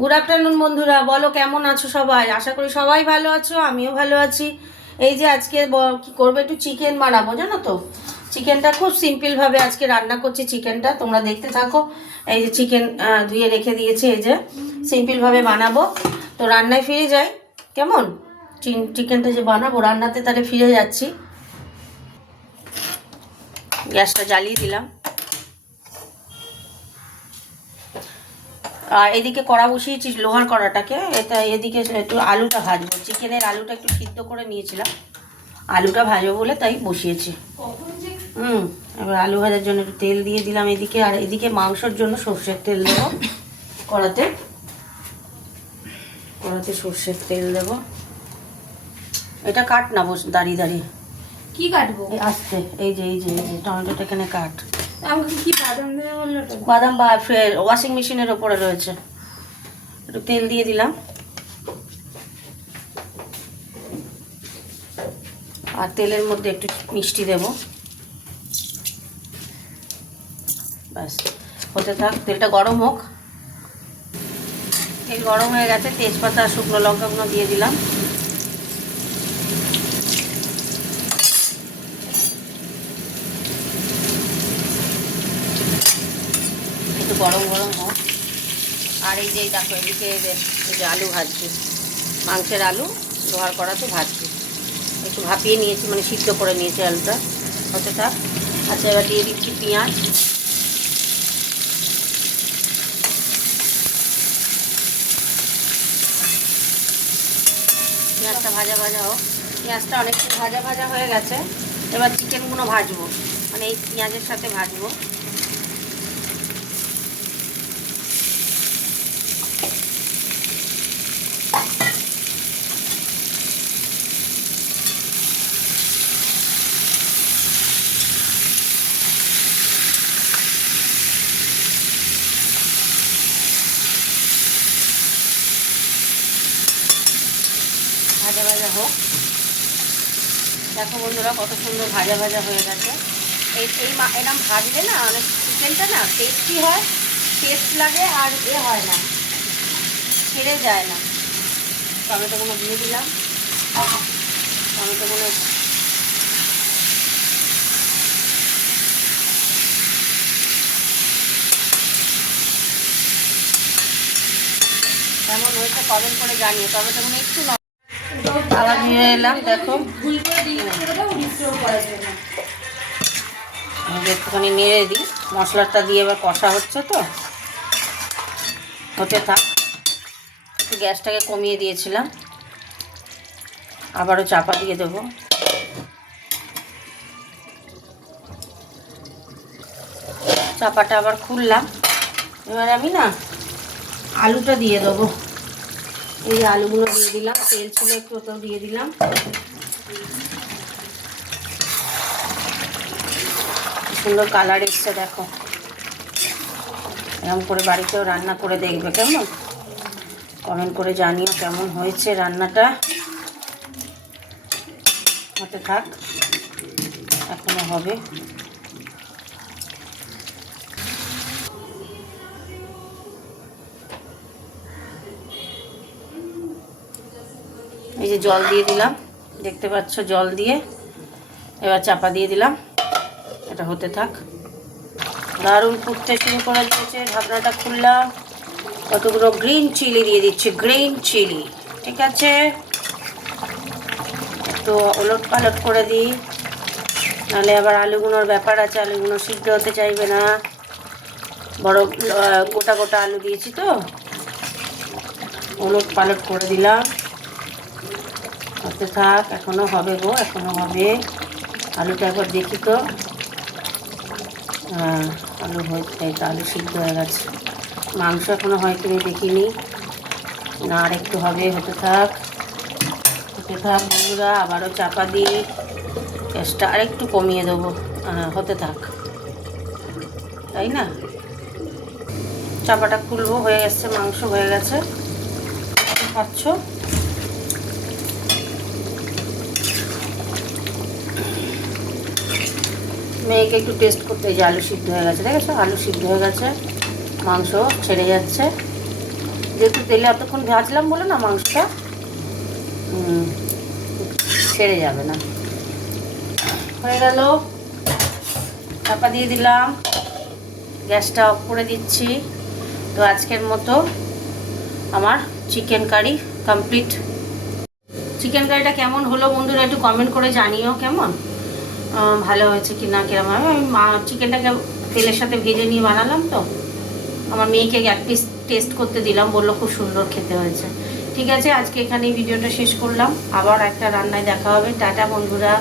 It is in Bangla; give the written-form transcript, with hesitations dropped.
গুড আফটারনুন বন্ধুরা, বলো কেমন আছো সবাই? আশা করি সবাই ভালো আছো, আমিও ভালো আছি। এই যে আজকে কি করবো, একটু চিকেন বানাবো, জানো তো। চিকেনটা খুব সিম্পলভাবে আজকে রান্না করছি। চিকেনটা তোমরা দেখতে থাকো। এই যে চিকেন ধুয়ে রেখে দিয়েছি, এই যে সিম্পলভাবে বানাবো। তো রান্নায় ফিরে যাই। কেমন চিকেনটা যে বানাবো রান্নাতে, তাহলে ফিরে যাচ্ছি। গ্যাসটা জ্বালিয়ে দিলাম। আর এদিকে কড়া বসিয়েছি, লোহার কড়াটাকে। এদিকে একটু আলুটা ভাজবো। চিকেনের আলুটা একটু সিদ্ধ করে নিয়েছিলাম, আলুটা ভাজবো বলে তাই বসিয়েছি। এবার আলু ভাজার জন্য একটু তেল দিয়ে দিলাম এদিকে। আর এদিকে মাংসর জন্য সর্ষের তেল দেবো কড়াতে। সর্ষের তেল দেবো। এটা কাট না, দাঁড়িয়ে দাঁড়িয়ে কি কাটবো? আস্তে, এই যে টমেটোটা এখানে কাট। আমাকে কি বাদাম দেবে বললো? বাদাম বা ওয়াশিং মেশিনের ওপরে রয়েছে। একটু তেল দিয়ে দিলাম। আর তেলের মধ্যে একটু মিষ্টি দেব। ব্যাস, হতে থাক। তেলটা গরম হোক। তেল গরম হয়ে গেছে, তেজপাতা আর শুকনো লঙ্কাগুলো দিয়ে দিলাম। একটু গরম গরম হোক। আর এই যে দেখো, এদিকে এই যে আলু ভাজছি, মাংসের আলু লোহার কড়াতে ভাজছি। একটু ভাপিয়ে নিয়েছি, মানে সিদ্ধ করে নিয়েছি আলুটা। হতে থাক। আচ্ছা, এবার দিয়ে দিচ্ছি পেঁয়াজ। পেঁয়াজটা ভাজা ভাজা হোক। পেঁয়াজটা অনেকটা ভাজা ভাজা হয়ে গেছে। এবার চিকেনগুলো ভাজবো, মানে এই পেঁয়াজের সাথে ভাজবো। ভাজা ভাজা হোক। দেখো বন্ধুরা, কত সুন্দর ভাজা ভাজা হয়ে গেছে। এরম ভাজলে না অনেক চিকেনটা না টেস্টি হয়, টেস্ট লাগে। আর হয় না, ছেড়ে যায় না। টমেটোগুলো দিয়ে দিলাম। টমেটোগুলো কেমন হয়েছে কমেন্ট করে জানিয়ে। টমেটোগুলো একটু আবার নিয়ে এলাম। দেখো, একটুখানি নেড়ে দিই। মশলাটা দিয়ে এবার কষা হচ্ছে তো, হতে থাক। গ্যাসটাকে কমিয়ে দিয়েছিলাম, আবারও চাপা দিয়ে দেবো। চাপাটা আবার খুললাম। এবার আমি না আলুটা দিয়ে দেবো। এই আলুগুলো দিয়ে দিলাম। তেল ছিল একটু, ওটাও দিয়ে দিলাম। সুন্দর কালার এসছে, দেখো। এরকম করে বাড়িতেও রান্না করে দেখবে, কেমন কমেন্ট করে জানিও কেমন হয়েছে রান্নাটা। হতে থাক, এখনো হবে। এই যে জল দিয়ে দিলাম, দেখতে পাচ্ছ, জল দিয়ে এবার চাপা দিয়ে দিলাম। এটা হতে থাক। দারুণ ফুটতে শুরু করে দিয়েছে। ঢাকনাটা খুললাম। কতগুলো গ্রিন চিলি দিয়ে দিচ্ছি, গ্রিন চিলি। ঠিক আছে, একটু ওলট পালট করে দিই, নাহলে আবার আলুগুলোর ব্যাপার আছে। আলুগুলো সিদ্ধ হতে চাইবে না। বড় গোটা গোটা আলু দিয়েছি তো, ওলট পালট করে দিলাম। হতে থাক, এখনো হবে গো, এখনো হবে। আলুটা একবার দেখি তো। হ্যাঁ, আলু হয়েছে, আলু সিদ্ধ হয়ে গেছে। মাংস এখনো হয় কিনে দেখিনি, না আর একটু হবে। হতে থাক বন্ধুরা। আবারও চাপা দিই। গ্যাসটা আর একটু কমিয়ে দেবো। হতে থাক, তাই না। চাপাটা খুলবো, হয়ে গেছে, মাংস হয়ে গেছে। পাচ্ছ, মেয়েকে একটু টেস্ট করতে। এই যে আলু সিদ্ধ হয়ে গেছে, দেখেছো, আলু সিদ্ধ হয়ে গেছে, মাংস ছেড়ে যাচ্ছে। যেহেতু তেলে অতক্ষণ ভাজলাম বলে না মাংসটা ছেড়ে যাবে না। হয়ে গেল, চাপা দিয়ে দিলাম, গ্যাসটা অফ করে দিচ্ছি। তো আজকের মতো আমার চিকেন কারি কমপ্লিট। চিকেন কারিটা কেমন হলো বন্ধুরা একটু কমেন্ট করে জানিও, কেমন ভালো হয়েছে কি না কিরম। আমি চিকেনটাকে তেলের সাথে ভেজে নিয়ে বানালাম, তো আমার মেয়েকে এক পিস টেস্ট করতে দিলাম, বললো খুব সুন্দর খেতে হয়েছে। ঠিক আছে, আজকে এখানেই ভিডিওটা শেষ করলাম, আবার একটা রান্নায় দেখা হবে। টাটা বন্ধুরা।